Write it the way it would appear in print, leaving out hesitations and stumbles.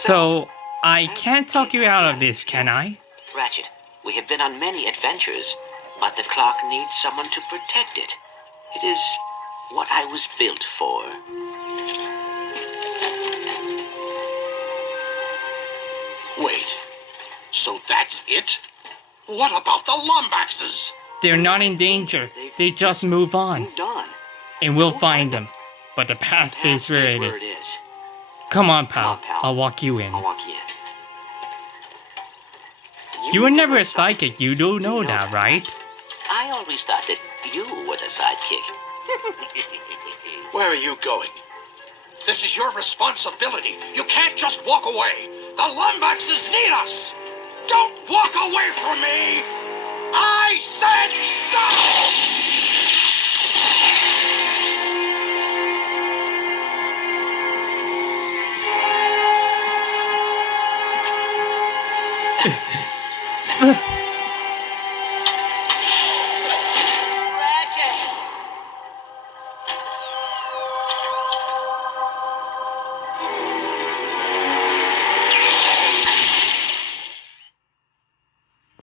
So, I can't talk you out of this, can I? Ratchet, we have been on many adventures, but the clock needs someone to protect it. It is what I was built for. Wait, so that's it? What about the Lombaxes? They're not in danger. They just move on. Moved on. And we'll find them. But the past stays where it is. Come on, pal. I'll walk you in. I'll walk you in. You were never a sidekick. You do know that, right? I always thought that you were the sidekick. Where are you going? This is your responsibility. You can't just walk away. The Lombaxes need us. Don't walk away from me. I said stop!